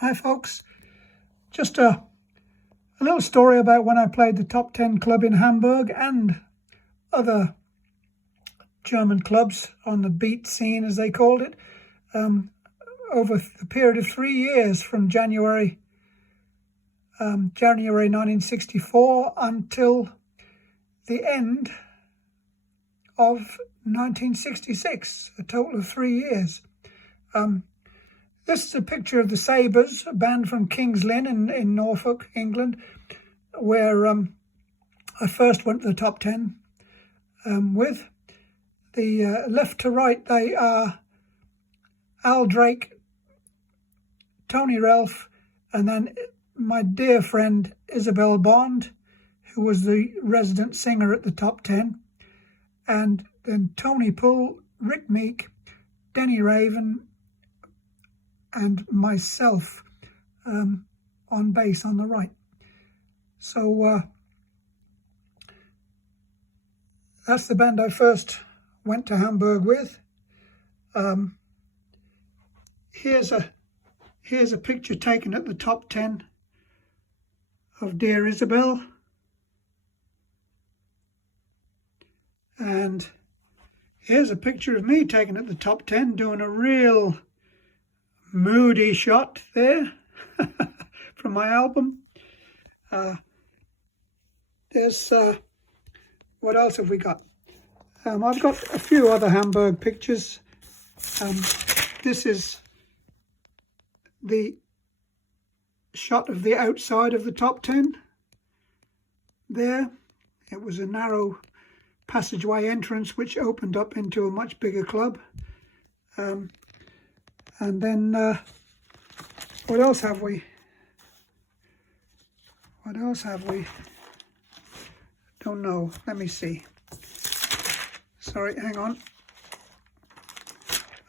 Hi folks, just a little story about when I played the Top 10 Club in Hamburg and other German clubs on the beat scene, as they called it, over the period of 3 years from January 1964 until the end of 1966, a total of 3 years. This is a picture of the Sabres, a band from King's Lynn in Norfolk, England, where I first went to the top 10 with. The left to right, they are Al Drake, Tony Ralph, and then my dear friend Isabel Bond, who was the resident singer at the top 10, and then Tony Poole, Rick Meek, Denny Raven, and myself on bass on the right. So that's the band I first went to Hamburg with. Here's a picture taken at the top 10 of dear Isabel, and here's a picture of me taken at the top 10 doing a real moody shot there from my album. There's what else have we got? I've got a few other Hamburg pictures. This is the shot of the outside of the top 10 there. It was a narrow passageway entrance which opened up into a much bigger club. And then, what else have we? Don't know. Let me see. Sorry, hang on.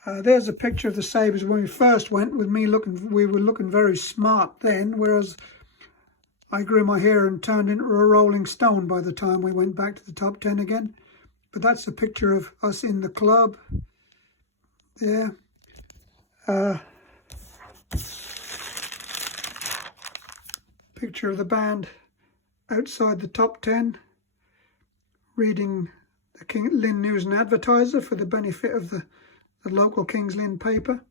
There's a picture of the Sabres when we first went, with me looking, we were looking very smart then, whereas I grew my hair and turned into a rolling stone by the time we went back to the top 10 again. But that's a picture of us in the club there. Picture of the band outside the top 10 reading the King's Lynn News and Advertiser for the benefit of the local King's Lynn paper.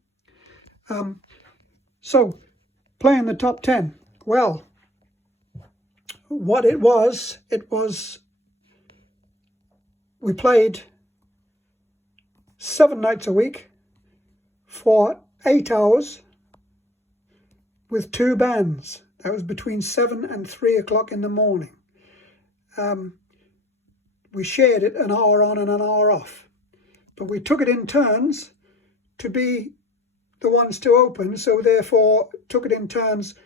So playing the top 10, well, what it was we played 7 nights a week for 8 hours with 2 bands. That was between 7 and 3 o'clock in the morning. We shared it an hour on and an hour off, but we took it in turns to be the ones to open, so therefore took it in turns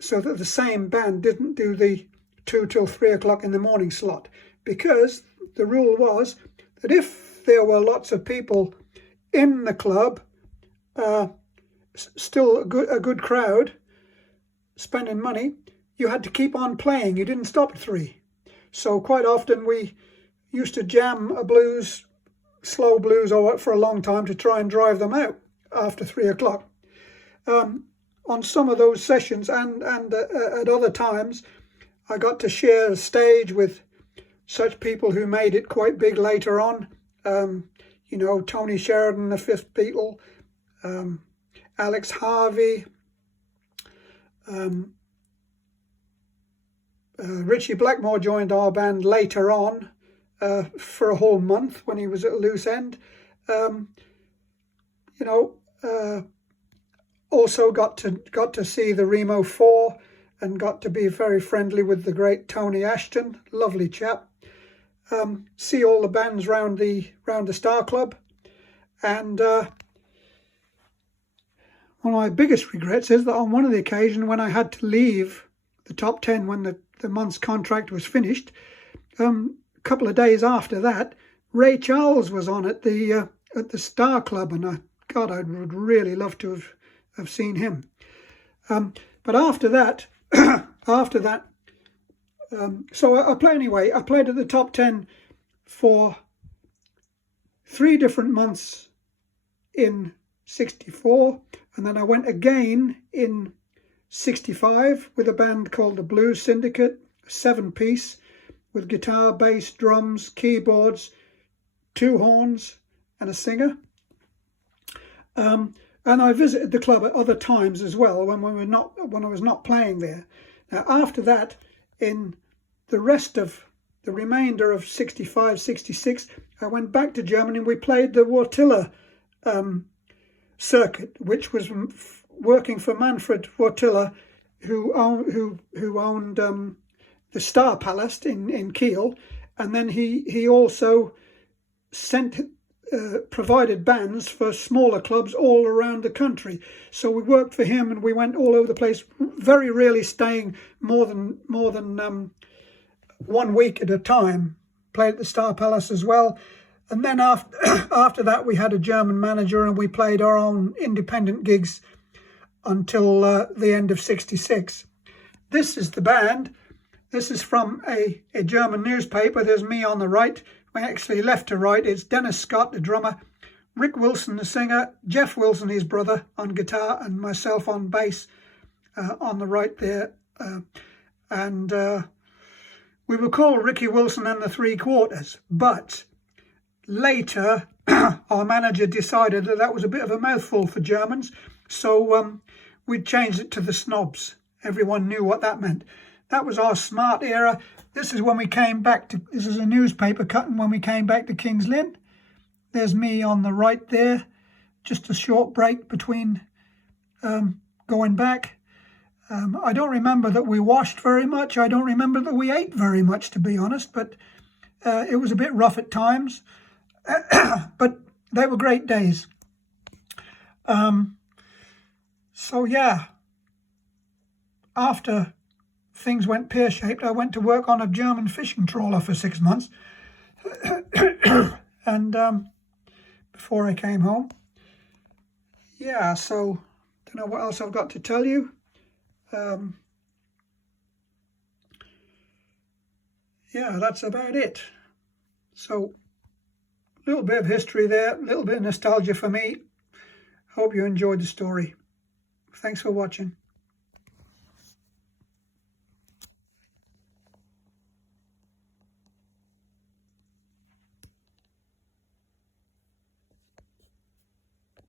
so that the same band didn't do the 2 till 3 o'clock in the morning slot, because the rule was that if there were lots of people in the club, still a good crowd spending money, you had to keep on playing. You didn't stop at 3. So quite often we used to jam a blues, slow blues, for a long time to try and drive them out after 3 o'clock. On some of those sessions and at other times, I got to share a stage with such people who made it quite big later on. You know, Tony Sheridan, the Fifth Beatle, Alex Harvey, Richie Blackmore joined our band later on for a whole month when he was at a loose end. Also got to see the Remo 4 and got to be very friendly with the great Tony Ashton, lovely chap. See all the bands round the Star Club, and one of my biggest regrets is that on one of the occasions when I had to leave the top 10 when the month's contract was finished, a couple of days after that, Ray Charles was on at the Star Club, and I would really love to have seen him. But after that, so I played anyway. I played at the top 10 for 3 different months in 64, and then I went again in 65 with a band called the Blues Syndicate, a 7-piece with guitar, bass, drums, keyboards, 2 horns and a singer. And I visited the club at other times as well when I was not playing there. Now after that, in the remainder of 65, 66, I went back to Germany and we played the Wartilla circuit, which was working for Manfred Wartilla, who owned the Star Palace in Kiel, and then he also provided bands for smaller clubs all around the country. So we worked for him and we went all over the place, very rarely staying more than 1 week at a time. Played at the Star Palace as well. And then after that, we had a German manager and we played our own independent gigs until the end of 66. This is the band. This is from a German newspaper. There's me on the right. Actually, left to right, it's Dennis Scott, the drummer, Rick Wilson, the singer, Jeff Wilson, his brother, on guitar, and myself on bass on the right there. We were called Ricky Wilson and the Three Quarters, but later our manager decided that was a bit of a mouthful for Germans, so we changed it to the Snobs. Everyone knew what that meant. That was our smart era. This is when we came back to, this is a newspaper cutting when we came back to King's Lynn. There's me on the right there, just a short break between going back. I don't remember that we washed very much. I don't remember that we ate very much, to be honest, but it was a bit rough at times. But they were great days. So yeah, after things went pear-shaped, I went to work on a German fishing trawler for 6 months. And before I came home. Yeah, so don't know what else I've got to tell you. Yeah, that's about it. So a little bit of history there, a little bit of nostalgia for me. Hope you enjoyed the story. Thanks for watching.